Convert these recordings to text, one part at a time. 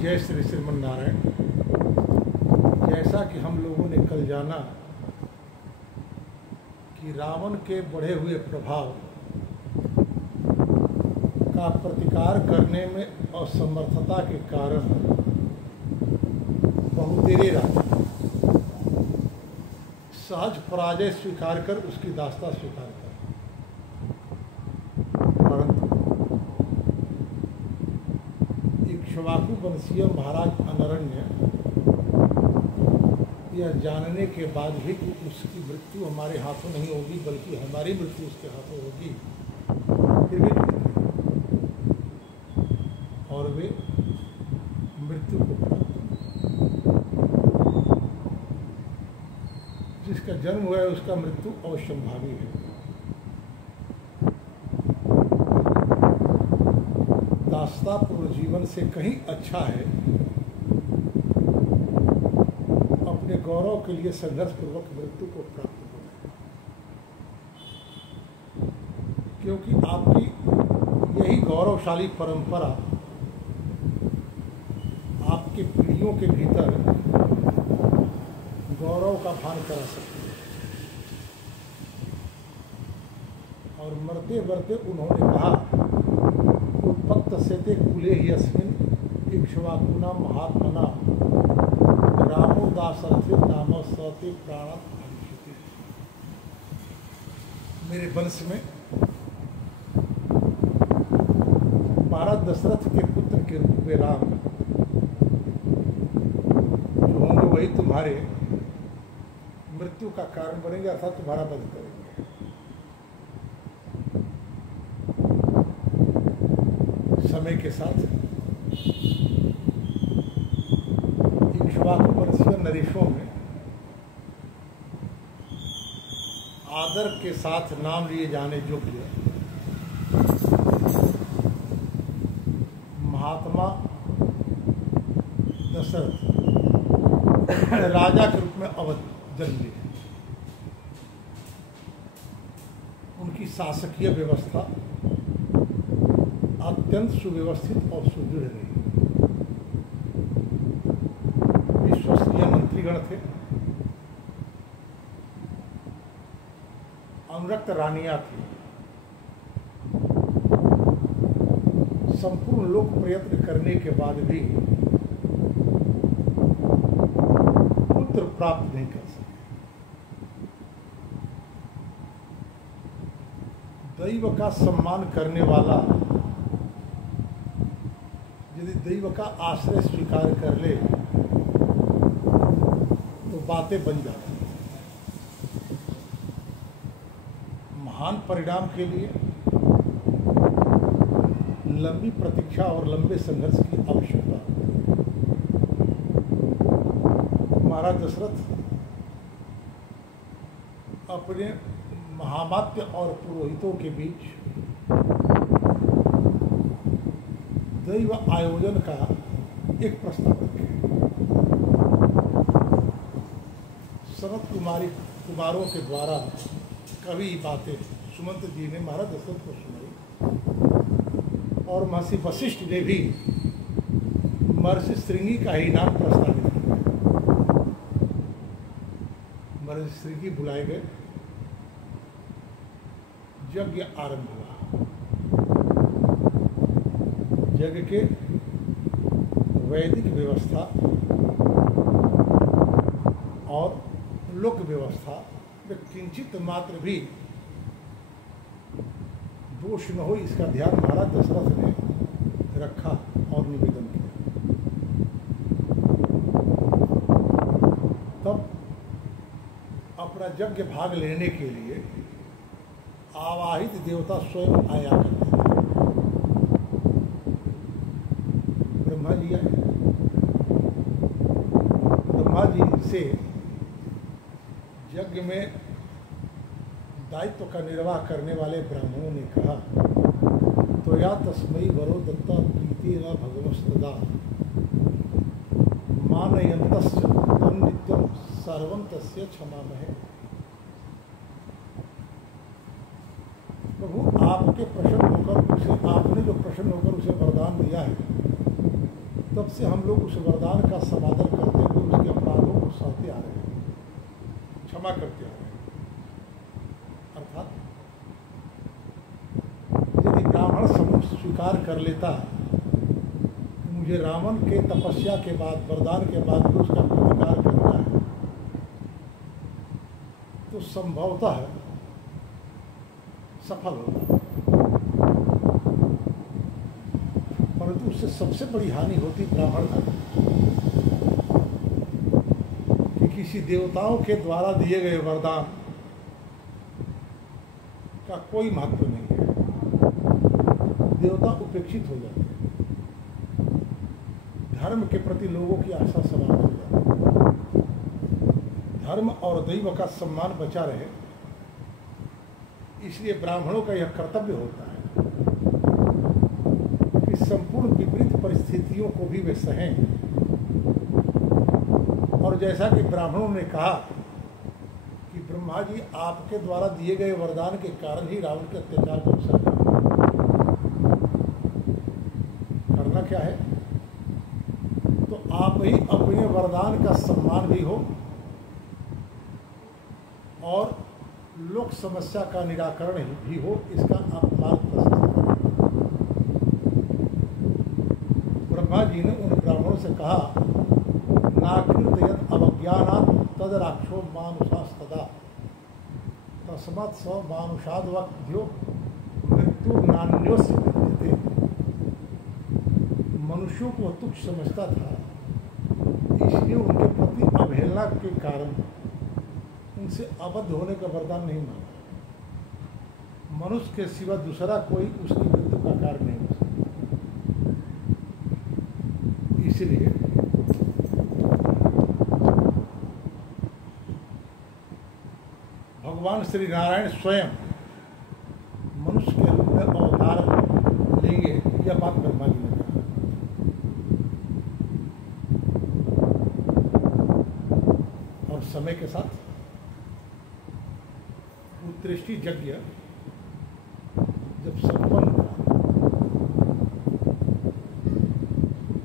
जय श्री श्रीमन नारायण। जैसा कि हम लोगों ने कल जाना कि रावण के बढ़े हुए प्रभाव का प्रतिकार करने में असमर्थता के कारण बहुतेरे राजा सहज पराजय स्वीकार कर उसकी दास्ता स्वीकार कर, परंतु इक्ष्वाकु वंशीय महाराज अनरण्य यह जानने के बाद भी कि उसकी मृत्यु हमारे हाथों नहीं होगी बल्कि हमारी मृत्यु उसके हाथों होगी, फिर भी और वे मृत्यु को प्राप्त, जिसका जन्म हुआ है उसका मृत्यु अवश्यंभावी है। दास्तापूर्ण जीवन से कहीं अच्छा है अपने गौरव के लिए संघर्ष पूर्वक मृत्यु को प्राप्त होना, क्योंकि आपकी यही गौरवशाली परंपरा आपके पीढ़ियों के भीतर गौरव का भान करा सकती है। और मरते मरते उन्होंने कहा उत्पत्त सेते कुले ही अस्मिन इक्ष्वाकुना महात्मना रामो दासरथे नाम सते प्राणत भविष्यति। मेरे वंश में महाराज दशरथ के पुत्र के रूप में राम जो होंगे वही तुम्हारे मृत्यु का कारण बनेंगे, अर्थात तुम्हारा वध करेंगे। समय के साथ इक्ष्वाकु वंशीय नरेशों में आदर के साथ नाम लिए जाने योग्य महात्मा दशरथ राजा के रूप में अवध जन्म लिए। उनकी शासकीय व्यवस्था अत्यंत सुव्यवस्थित और सुदृढ़ रही। विश्वसनीय मंत्रीगण थे, अनुरक्त रानियां थी, संपूर्ण लोक प्रयत्न करने के बाद भी पुत्र प्राप्त नहीं कर सके। दैव का सम्मान करने वाला यदि दैव का आश्रय स्वीकार कर ले तो बातें बन जाती हैं। महान परिणाम के लिए लंबी प्रतीक्षा और लंबे संघर्ष की आवश्यकता है। महाराज दशरथ अपने महामात्य और पुरोहितों के बीच दैव आयोजन का एक प्रस्ताव रखे। सनत कुमारों के द्वारा कवि बातें सुमंत जी ने महाराज दशरथ को सुनाई और महर्षि वशिष्ठ ने भी महर्षि श्रृंगी का ही नाम प्रस्तावित किया। महर्षि श्रृंगी बुलाए गए, यज्ञ आरंभ हुआ। यज्ञ के वैदिक व्यवस्था और लोक व्यवस्था में किंचित मात्र भी दोष न हो इसका ध्यान महाराज दशरथ ने रखा और निवेदन किया। तब अपना यज्ञ भाग लेने के लिए आवाहित देवता स्वयं आया करते थे। ब्रह्मा जी आए। ब्रह्मा जी से यज्ञ में दायित्व का निर्वाह करने वाले ब्राह्मणों ने कहा तो या तस्मै वरो दत्ता प्रीति न भगवस्तदा मानयन्तस्य तम नित्यम सर्वं तस्य क्षमामहे। प्रभु आपके प्रसन्न होकर उसे, आपने जो प्रसन्न होकर उसे वरदान दिया है तब से हम लोग उस वरदान का समादर करते हुए उसके अपराधों को सहते आ रहे हैं, क्षमा करते आ रहे हैं। अर्थात यदि ब्राह्मण समूह स्वीकार कर लेता मुझे रावण के तपस्या के बाद, वरदान के बाद भी उसका प्रतिकार करना है, तो संभवतः सफल होता, परंतु उससे सबसे बड़ी हानि होती ब्राह्मण को कि किसी देवताओं के द्वारा दिए गए वरदान का कोई महत्व नहीं है, देवता उपेक्षित हो जाते हैं, धर्म के प्रति लोगों की आशा समाप्त हो जाती है, धर्म और दैव का सम्मान बचा रहे, इसलिए ब्राह्मणों का यह कर्तव्य होता है कि संपूर्ण विपरीत परिस्थितियों को भी वे सहें। और जैसा कि ब्राह्मणों ने कहा कि ब्रह्मा जी आपके द्वारा दिए गए वरदान के कारण ही रावण के अत्याचार को अवसर करना क्या है, तो आप ही अपने वरदान का सम्मान भी हो और लोक समस्या का निराकरण भी हो, इसका आप मार्ग प्रशस्त करें। ब्रह्मा जी ने उन ब्राह्मणों से कहा, नाकृत यद अवज्ञानात् तद राक्षो मानुषास्तदा तस्मात् स मानुषाद वक्ध्यो मृत्यु नान्योस्य विद्यते। मनुष्यों को तुच्छ समझता था, इसलिए उनके प्रति अवहेलना के कारण उनसे अबद्ध होने का वरदान नहीं मांगा। मनुष्य के सिवा दूसरा कोई उसकी मृत्यु का कारण नहीं हो सकता। इसलिए भगवान श्री नारायण स्वयं मनुष्य के रूप में अवतार लेंगे, यह बात ब्रह्मा जी ने कहा। और समय के साथ उत्कृष्टि यज्ञ जब संपन्न हुआ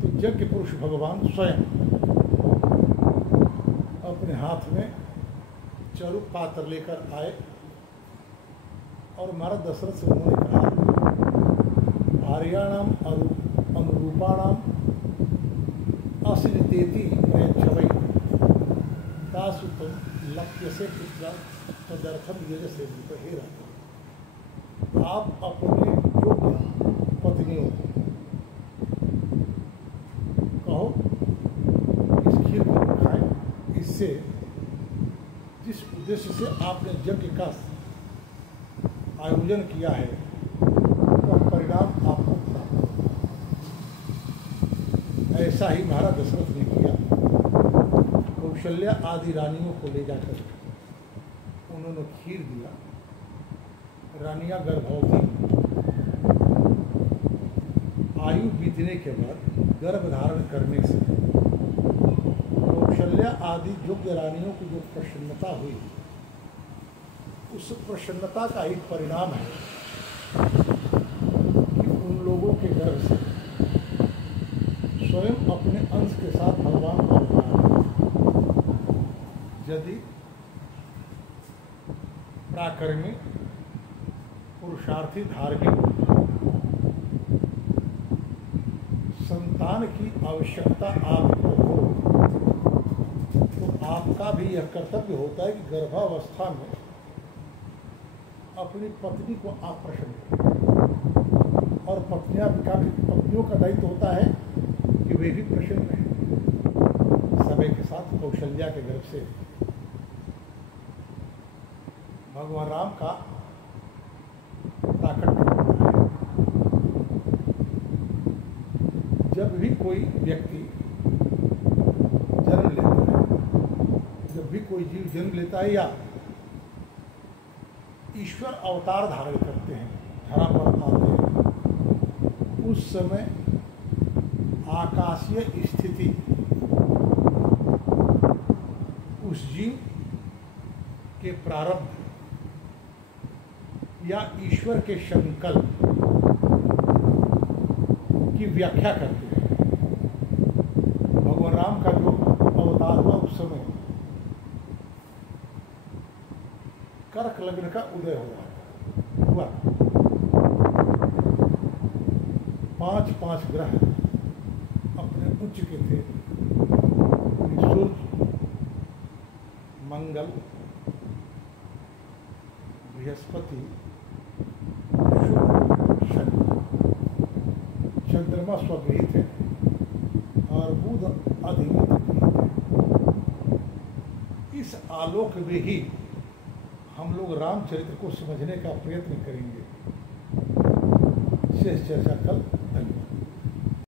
तो यज्ञ पुरुष भगवान स्वयं अपने हाथ में चरुक पात्र लेकर आए और महाराज दशरथ से उन्होंने कहा, भार्याणाम अनुरूपाणाम अश्रितेति प्रयच्छवै तासु तुम लक्ष्य से पुत्रा तदर्थम यज से हे रहता। आप अपने योग्य पत्नियों कहो इस खीर को खाएं, इससे जिस उद्देश्य से आपने यज्ञ का आयोजन किया है वह परिणाम आपको प्राप्त हो। ऐसा ही महाराज दशरथ ने किया। कौशल्या आदि रानियों को ले जाकर उन्होंने खीर दिया, रानियां गर्भवती, आयु बीतने के बाद गर्भ धारण करने से कौशल्या आदि योग्य रानियों की जो प्रसन्नता हुई, उस प्रसन्नता का एक परिणाम है कि उन लोगों के गर्भ से स्वयं अपने अंश के साथ भगवान का अवतार। यदि पराक्रमी पुरुषार्थी धार्मिक संतान की आवश्यकता आपको हो तो आपका भी यह कर्तव्य होता है कि गर्भावस्था में अपनी पत्नी को आप प्रसन्न करें, और पत्नियों का दायित्व होता है कि वे भी प्रसन्न रहें। समय के साथ कौशल्या के गर्भ से भगवान राम का प्राकट्य होता है। जब भी कोई व्यक्ति जन्म लेता है, जब भी कोई जीव जन्म लेता है या ईश्वर अवतार धारण करते हैं, धरा पर आते हैं, उस समय आकाशीय स्थिति उस जीव के प्रारब्ध या ईश्वर के संकल्प की व्याख्या करते हैं। कर्क लग्न का उदय हुआ। 5 ग्रह अपने उच्च के थे। सूर्य, मंगल, बृहस्पति, शुक्र, शनि। चंद्रमा स्वगृहित है और बुध अधिगत गृहित है। इस आलोक में ही हम लोग रामचरित्र को समझने का प्रयत्न करेंगे। शेष चर्चा कल